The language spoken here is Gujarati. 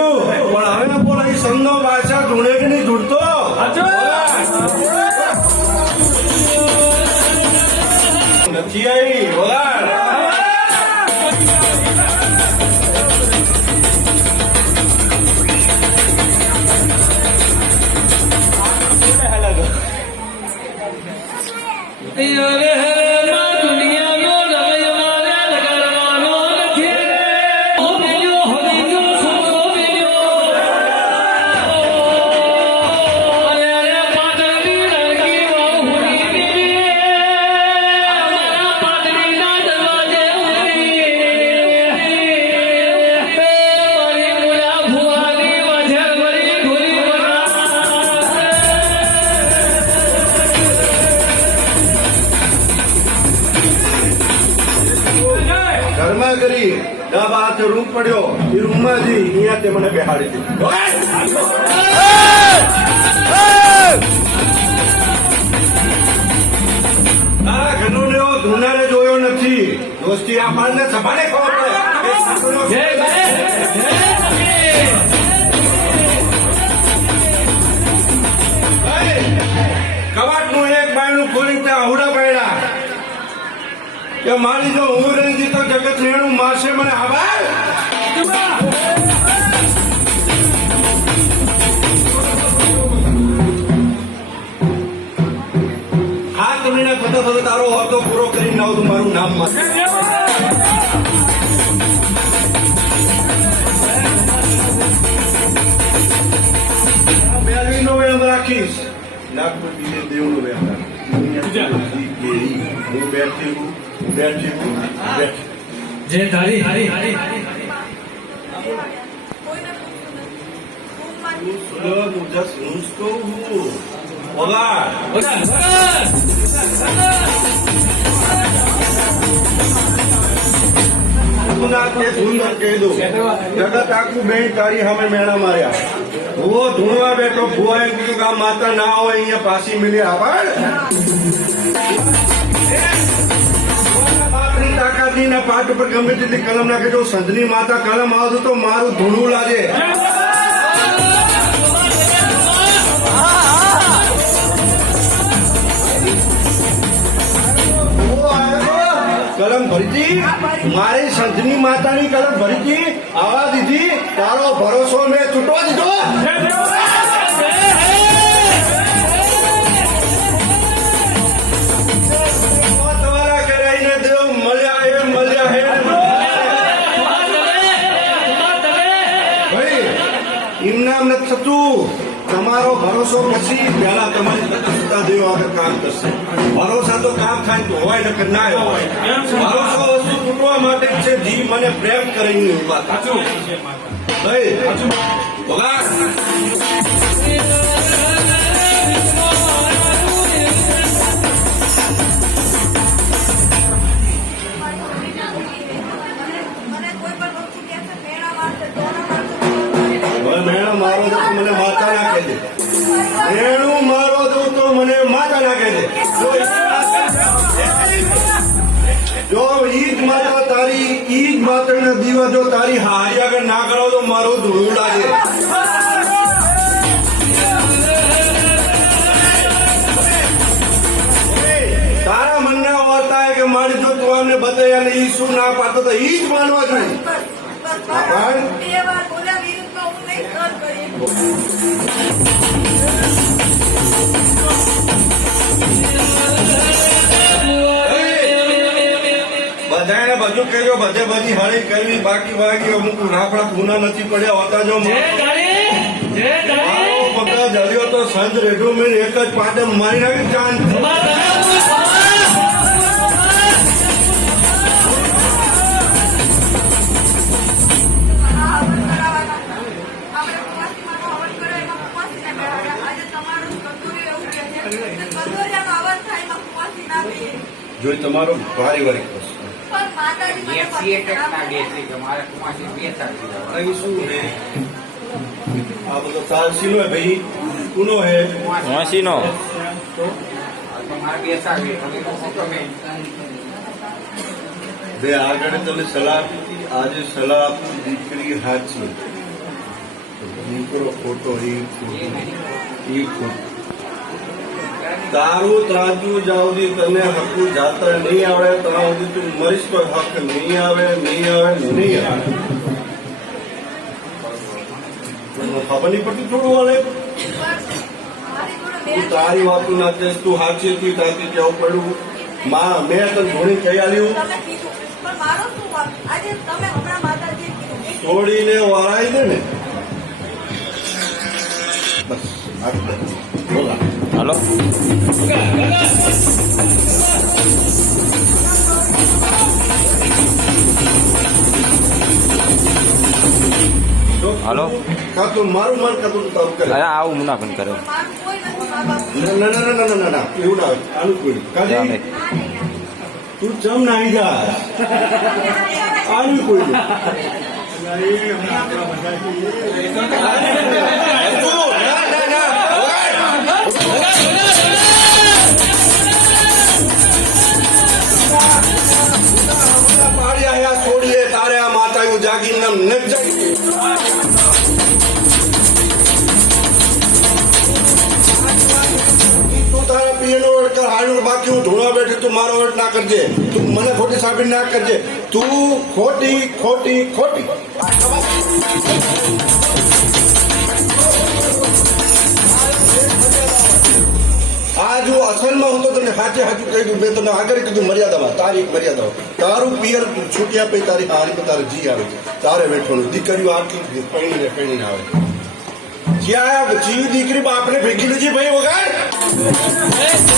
ગયું પણ હવે બોલ અહીં સંનો ભાષા ધૂણે કે નહીં ધૂળતો નથી આવી વગાડ ઘરમાં કરી ડબ હાથ રૂમ પડ્યો એ રૂમમાં જઈ અહીંયા તે મને બેહાડી દીધી તારા ઘરનો લેવો ધૂનાને જોયો નથી દોસ્તી આ માણને સભાને ખબર પડે કવાટનું એક બાયણું ખોલી ત્યાં આવડા પાડ્યા કે મારી જો હું રહી દીધો જગત નેણું મારશે મને આભાર આ તમને થતો થતો તારો હોતો પૂરો કરી નાવ તો મારું નામ માં 22 નવેમ્બર રાખીશ નાગપુર દેવનું વેપાર હું બેઠી હું जय धारी हारी हारी मुझे सुनतो हूँ સુંદર કહી દો જગત આખું બેન તારી સામે મેણા માર્યા ભૂવો ધૂણવા બેઠો ભૂવા એમ કીધું કે આ માતા ના હોય અહીંયા પાછી મિલી આભાર તાકાતની ના પાટ ઉપર ગમે તેટલી કલમ નાખે જો સંધની માતા કલમ આવતું તો મારું ધૂણું લાગે કલમ ભરીતી મારી સંધની માતાની કલમ ભરીતી આવા દીધી તારો ભરોસો મેં છૂટવા દીધો ઇનામ નથી થતું તમારો ભરોસો પછી પહેલા તમારી પ્રતિષ્ઠા દેવ આગળ કામ કરશે ભરોસા તો કામ થાય તો હોય નકર ના હોય ભરોસો વસ્તુ તૂટવા માટે છે જી મને પ્રેમ કરીને ઉભા મેણું મારો દો તો મને માતા ના કહે દે મેણું મારો દો તો મને માતા ના કહે દે જો ઈદ માતા તારી ઈદ માતા દીવા જો તારી હારી આગળ ના કરો તો મારું ધૂળું લાગે તારા મનના હોતા કે મારી જો તું અમને બતાવ્યા ને ઈ શું ના પાડતો તો ઈ જ માનવા જોઈએ બધાને બધું કહેજો બધે બધી હળી કરવી બાકી બાકી અમુક રાફડા પૂના નથી પડ્યા હોતા જો પગા જડ્યો તો સંત રેઢો મેં એક જ પાટે મારી નાખી ચાંદ જો તમારો ભારે વારી પ્રશ્ન શું હે આ બધો સાલસી નો ભાઈ કુનો હે વાસી નો બે આગળ તમે સલાહ આપી આજે સલાહ આપી દીકરી હાચી દીકરો ખોટો એ ખોટો તારું ત્રાજુ જાવદી તને હકું જાતર નહીં આવે ત્યાં સુધી તું મરીશ તો હક નહીં આવે નહીં આવે નહીં આવે તને ખબર નહીં પડતી થોડું વાલે તું તારી વાતું ના કહેશ તું સાચી હતી ત્યાંથી કેવું પડ્યું માં મેં તને ધોણી કહી આલ્યું છોડીને વરાઈ દે ને બસ આટલું બોલા હાલો હાલો કાં તો મારું મન કરતું તું તારું કરે અરે આવું મુનાફન કરે ના ના ના ના ના ના એવું ના આનું કોઈ કાજી તું ચમ નાહી જા આનું કોઈ પાડી આયા છોડીએ તારે આ માતાયું જાગીને ન જાગી તું તારા પિયનો વર્ડ કર હાડું બાકી હું ધોળા બેઠી તું મારો વર્ડ ના કરજે તું મને ખોટી સાબિત ના કરજે તું ખોટી ખોટી ખોટી આ જો અસલમાં હું તો તને સાચે સાચું કહી દઉં મેં તને આગળ કીધું મર્યાદામાં તારી એક મર્યાદા તારું પિયર છૂટ્યા પછી તારી હારી તારે જી આવે છે તારે બેઠવાનું દીકરીઓ આટલી પૈણીને આવે જ્યાં જીવ દીકરી બાપને ભેગી લીધી ભાઈ વગાડ